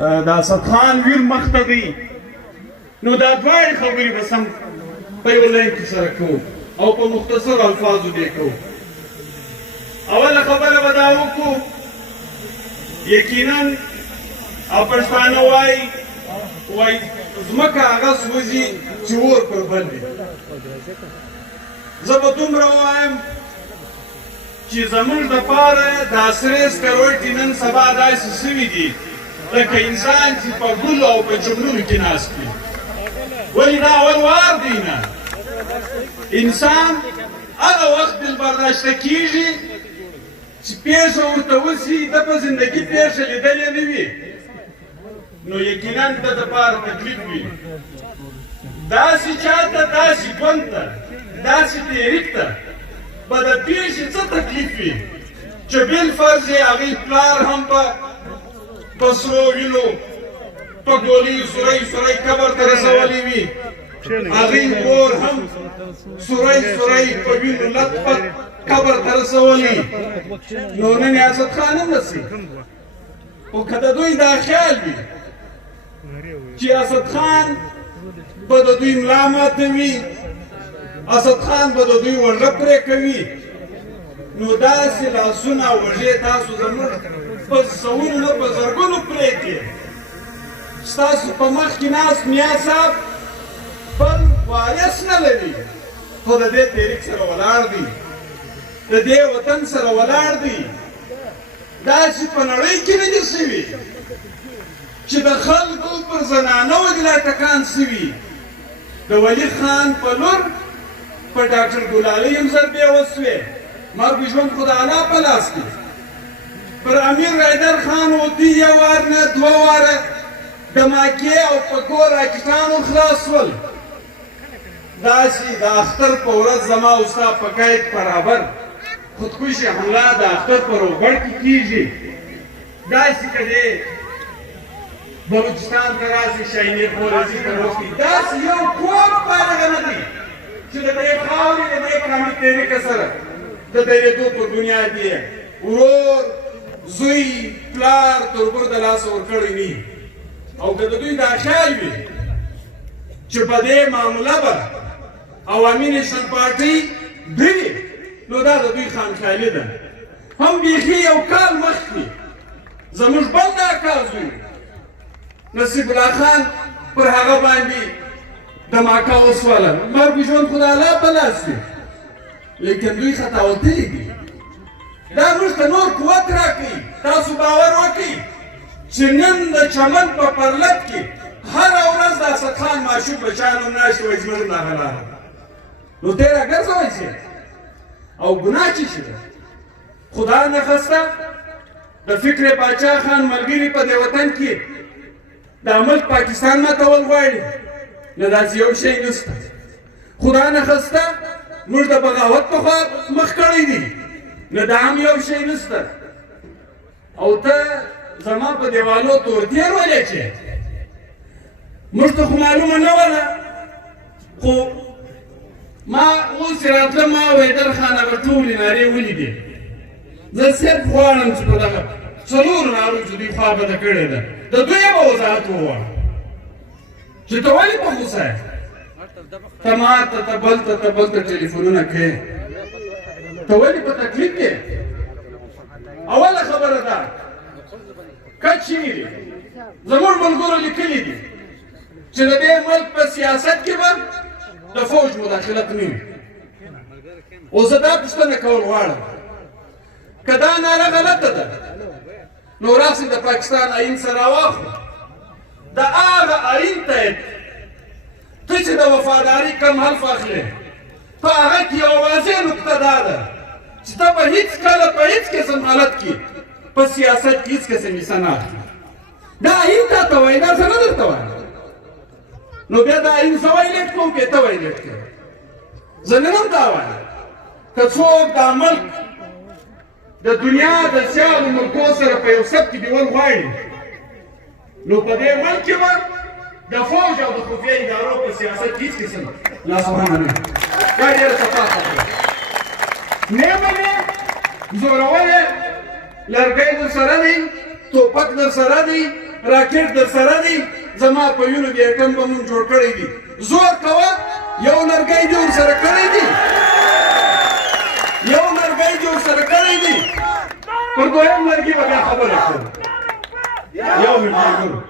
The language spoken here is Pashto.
د اسد خان ویر مخ ته دی نو دا دواړې خبرې به سم په یو لاین کې سره کوو او په مختصر الفاظو دې کوو. اوله خبره به دا وکړو یقینا او پښتانه وایي ځمکه هغه سوځي چې اور پر بل وي. زه به دومره ووایم چې زموږ دپاره دا سرې سکروټې نن سبا داسې سوي دي لکه انسان چې په ګلو او په چمنونو کې ناست وي. ولې دا اول وار دی نه انسان هغه وخت دلبرداشته کېږي چې پیښه ورته وسي ده په زندګي پیښه لیدلې نه وي نو یقینا د دپاره تکلیف وي. داسې چاته داسې ګوند ته داسې تحریک ته به د پیښې څه تکلیف وي چې بالفرض یې هغې پلار هم په سرو وینو په ګولۍ سوری قبر ته رسولی وي هغې مور هم سوری په وینو لت پت قبر ته رسولی نو نن یې اسد خان هم رسي. خو که د دوی دا خیال وي چې اسد خان به د دوی ملا ماتوي اسد خان به د دوی وږه پرې کوي نو داسې لاسونه او وږې تاسو زموږ په سوونو نه په زرګونو پرې کړي. ستاسو په مخ کې ناست میا صاحب بل وارث نه لري خو د دې تحریک سره ولاړ دی د دې وطن سره ولاړ دی. داسې په نړۍ کې نه دي سوي چې د خلکو پر زنانه وګلا ټکان سوي. د ولي خان په لور په ډاکټر ګلالۍ هم ضربې وسوې مرګ ژوند خو د الله په لاس کې. پر امیر حیدر خان ودي یو وار نه دوه واره دماکې او په کور راکټانو خلاص شول. داسې د اختر په ورځ زما او ستا په قید برابر خودکشي حمله د اختر په روغبړ کې کېږي. داسې که دی بلوچستان ته راسي شاهینې پورزي ته وکړي داسې یو کوم پایله نه دی چې د دې خاورې د دې قامي تحریکه سره د درېدو په بنیاد یې ورور زوی پلار تربور د لاسه ورکړی نه او که د دوی دا خیال وي چې په دې معامله به عوامي نیشنل پارټۍ دوی نو دا د دوی خامخیالي ده. هم بیخي یو کال مخکې زموږ بل دا کال زوی نصیب الله خان پر هغه باندې دماکه وسوله مرګ ژوند خو د الله په لاس دی لیکن دوی خطا وتلي دي. دا موږ ته نور قوت راکوي. تاسو باور وکړئ چې نن د چمن په پرلت کې هره ورځ د اسد خان ماشوم بچیان هم ناشته وایي زموږ دغه لاره نو دی راګرځوئ شي او ګناه چې شي ده خدای نخسته د فکر باچا خان ملګري په دې وطن کې د ملک پاکستان ماتول غواړي نه داسې یو شی نشته. خدای نخسته موږ د بغاوت په خوا مخ کړی دي نه دا هم یو شی نشته. او ته زما په دیوالو تورتیر ولې چې موږ ته خو معلومه نه وله خو ما اوس راتلم ما حیدر خان هغه ټولې نارې ولیدې. زه صرف غواړم چې په دغه څلورو نارو چې دوی خوا بده کړې ده د دوی به وضاحت ووایه چې ته ولې په غوسه یې ته ما ته ته بل ته ټلیفونونه کوې ته ولې په تکلیف یې. اوله خبره ده که چیرې زموږ ملګرو لیکلي دي چې د دې ملک په سیاست کې به د فوج مداخلت نه وي. اوس زه دا پوښتنه کول غواړم که دا ناره غلطه ده نو راسئ د پاکستان آیین سره واخلو د هغه آیین ته ته چې د وفاداري کم حلف اخلې په هغه کې یوه واضح نقطه دا ده چې ته به هېڅکله په هېڅ قسم حالت کې په سیاست کې هېڅ قسم حصه نه اخلي. دا آیین تا ته وایي دا څه نه درته وایي نو بیا دا آیین زه وایلیټ کوم که ته وایلیټ کوې. زه نن هم دا وایم که څوک دا ملک د دنیا د سیالو ملکو سره په یو سب کې دیول غواړي نو په دې ملک کې به د فوج او د خفیه ادارو په سیاست کې هېڅ قسم لاسوهنه نه وي. دا ډېره صفا خبره نیمه دی زورور یې لرګی در سره دی ټوپک در سره دی راکټ در سره دی زما په وینو د اټم بم جوړ کړی دی زور کوه یو لرګی دې ورسره کړی دی یو لرګی دې ورسره کړی دی پر دویم لرګي به بیا خبره کوو یو منټ